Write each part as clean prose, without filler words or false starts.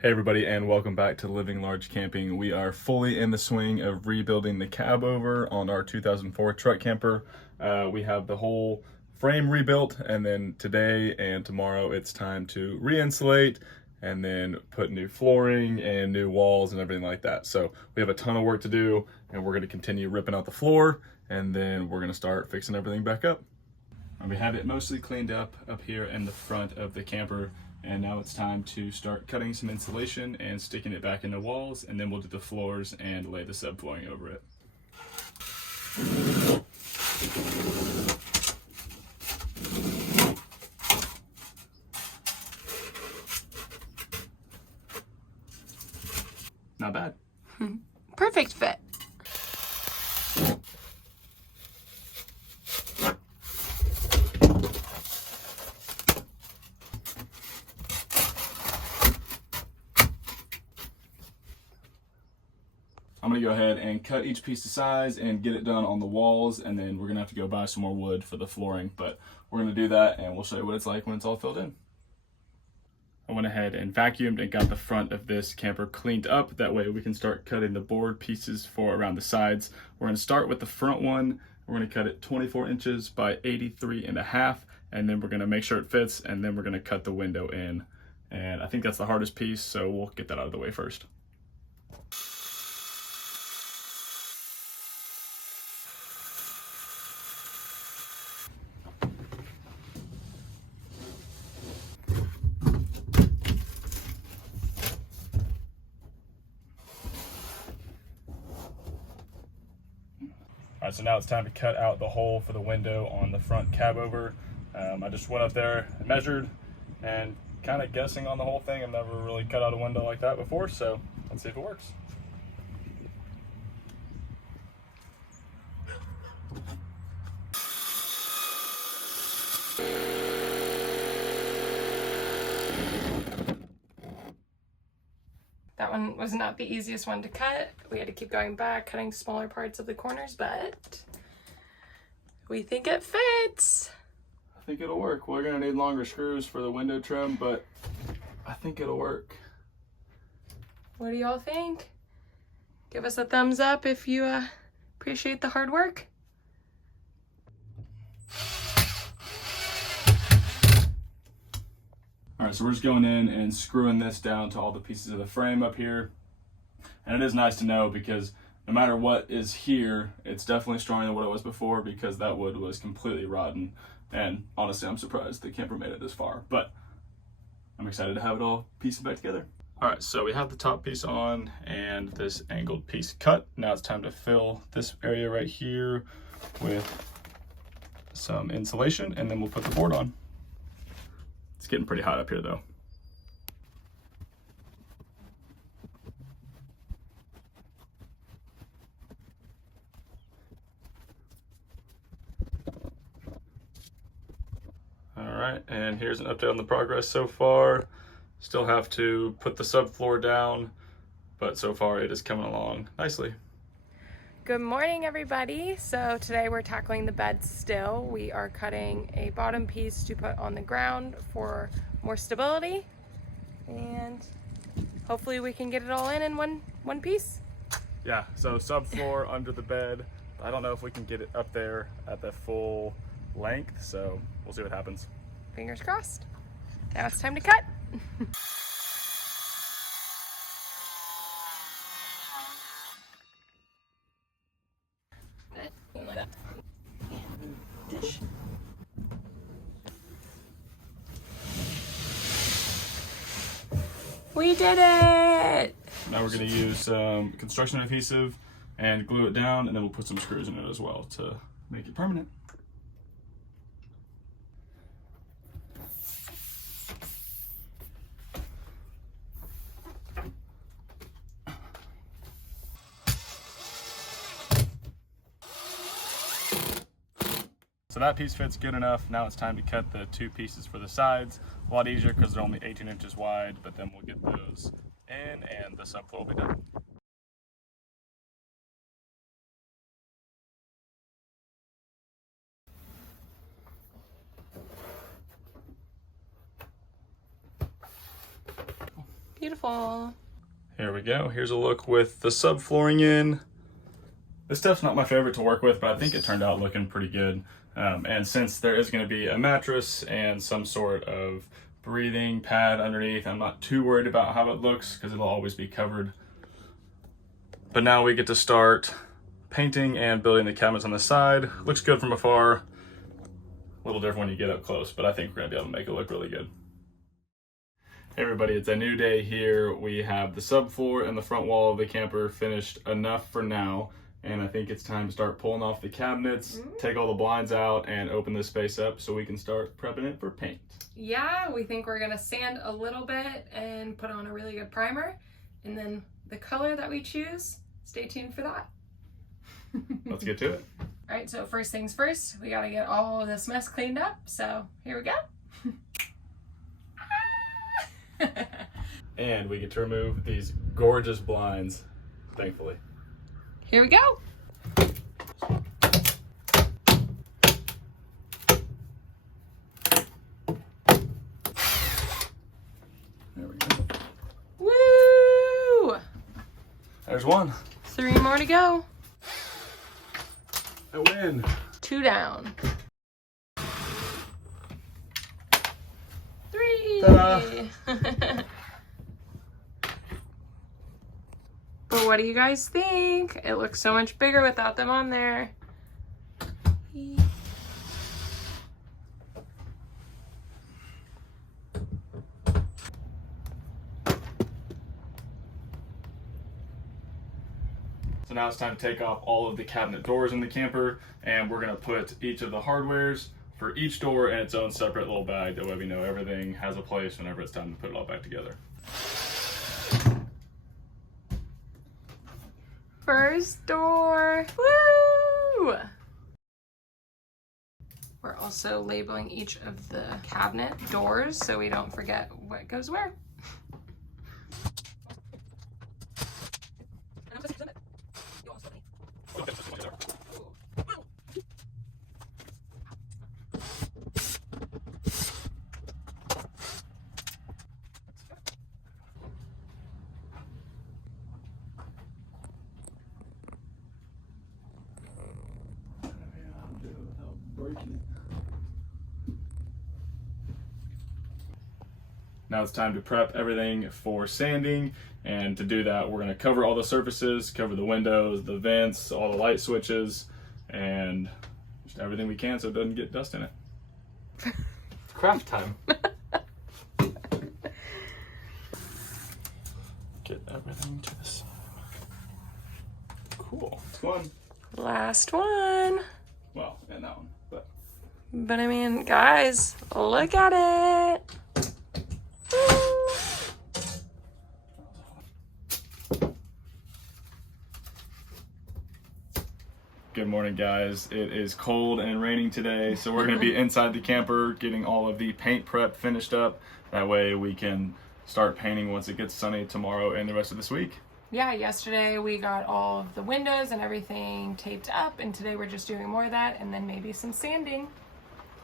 Hey everybody, and welcome back to Living Large Camping. We are fully in the swing of rebuilding the cab over on our 2004 truck camper. We have the whole frame rebuilt, and then today and tomorrow it's time to re-insulate and then put new flooring and new walls and everything like that. So we have a ton of work to do, and we're going to continue ripping out the floor, and then we're going to start fixing everything back up. We have it mostly cleaned up here in the front of the camper, and now it's time to start cutting some insulation and sticking it back in the walls, and then we'll do the floors and lay the subflooring over it. Not bad. Perfect fit. I'm gonna go ahead and cut each piece to size and get it done on the walls, and then we're gonna have to go buy some more wood for the flooring, but we're gonna do that and we'll show you what it's like when it's all filled in. I went ahead and vacuumed and got the front of this camper cleaned up. That way we can start cutting the board pieces for around the sides. We're gonna start with the front one. We're gonna cut it 24 inches by 83.5, and then we're gonna make sure it fits, and then we're gonna cut the window in. And I think that's the hardest piece, so we'll get that out of the way first. All right, so now it's time to cut out the hole for the window on the front cab over. I just went up there and measured, and kind of guessing on the whole thing. I've never really cut out a window like that before, so let's see if it works. That one was not the easiest one to cut. We had to keep going back, cutting smaller parts of the corners, but we think it fits. I think it'll work. We're gonna need longer screws for the window trim, but I think it'll work. What do y'all think? Give us a thumbs up if you appreciate the hard work. All right, so we're just going in and screwing this down to all the pieces of the frame up here. And it is nice to know, because no matter what is here, it's definitely stronger than what it was before, because that wood was completely rotten. And honestly, I'm surprised the camper made it this far, but I'm excited to have it all pieced back together. All right, so we have the top piece on and this angled piece cut. Now it's time to fill this area right here with some insulation, and then we'll put the board on. It's getting pretty hot up here though. All right, and here's an update on the progress so far. Still have to put the subfloor down, but so far it is coming along nicely. Good morning, everybody. So today we're tackling the bed still. We are cutting a bottom piece to put on the ground for more stability, and hopefully we can get it all in one piece. Yeah, so subfloor under the bed. I don't know if we can get it up there at the full length, so we'll see what happens. Fingers crossed. Now it's time to cut. We did it! Now we're going to use some construction adhesive and glue it down, and then we'll put some screws in it as well to make it permanent. So that piece fits good enough. Now it's time to cut the two pieces for the sides. A lot easier because they're only 18 inches wide, but then we'll get those in and the subfloor will be done. Beautiful. Here we go. Here's a look with the subflooring in. This stuff's not my favorite to work with, but I think it turned out looking pretty good. And since there is going to be a mattress and some sort of breathing pad underneath, I'm not too worried about how it looks because it'll always be covered. But now we get to start painting and building the cabinets on the side. Looks good from afar. A little different when you get up close, but I think we're going to be able to make it look really good. Hey everybody, it's a new day here. We have the subfloor and the front wall of the camper finished enough for now. And I think it's time to start pulling off the cabinets, take all the blinds out, and open this space up so we can start prepping it for paint. Yeah, we think we're gonna sand a little bit and put on a really good primer. And then the color that we choose, stay tuned for that. Let's get to it. All right, so first things first, we gotta get all of this mess cleaned up. So here we go. And we get to remove these gorgeous blinds, thankfully. Here we go. There we go. Woo! There's one. 3 more to go. I win. 2 down. 3. Ta-da. But what do you guys think? It looks so much bigger without them on there. So now it's time to take off all of the cabinet doors in the camper, and we're gonna put each of the hardwares for each door in its own separate little bag. That way we know everything has a place whenever it's time to put it all back together. First door. Woo! We're also labeling each of the cabinet doors so we don't forget what goes where. Now it's time to prep everything for sanding, and to do that we're going to cover all the surfaces, cover the windows, the vents, all the light switches, and just everything we can so it doesn't get dust in it. It's craft time. Get everything to the side. Cool. It's one. Last one. Well, and that one, but. But I mean, guys, look at it. Good morning, guys. It is cold and raining today, so we're going to be inside the camper getting all of the paint prep finished up. That way we can start painting once it gets sunny tomorrow and the rest of this week. Yeah, yesterday we got all of the windows and everything taped up, and today we're just doing more of that and then maybe some sanding.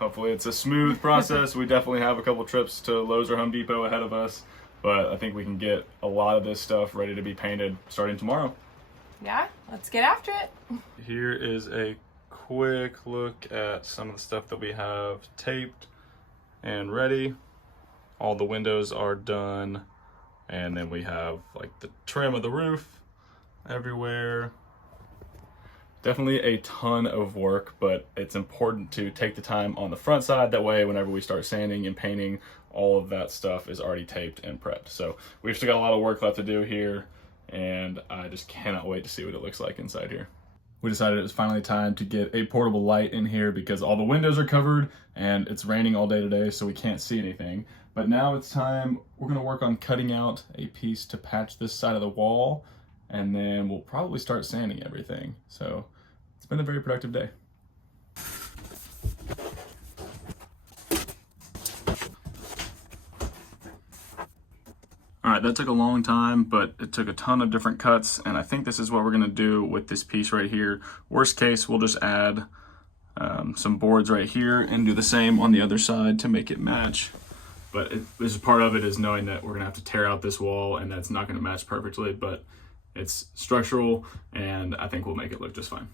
Hopefully it's a smooth process. We definitely have a couple trips to Lowe's or Home Depot ahead of us, but I think we can get a lot of this stuff ready to be painted starting tomorrow. Yeah, let's get after it. Here is a quick look at some of the stuff that we have taped and ready. All the windows are done, and then we have like the trim of the roof everywhere. Definitely a ton of work, but it's important to take the time on the front side. That way, whenever we start sanding and painting, all of that stuff is already taped and prepped. So we've still got a lot of work left to do here, and I just cannot wait to see what it looks like inside here. We decided it was finally time to get a portable light in here because all the windows are covered and it's raining all day today, so we can't see anything. But now it's time, we're gonna work on cutting out a piece to patch this side of the wall, and then we'll probably start sanding everything. So it's been a very productive day. All right, that took a long time, but it took a ton of different cuts, and I think this is what we're gonna do with this piece right here. Worst case, we'll just add some boards right here and do the same on the other side to make it match. But this is part of it, is knowing that we're gonna have to tear out this wall and that's not gonna match perfectly, but it's structural and I think we'll make it look just fine.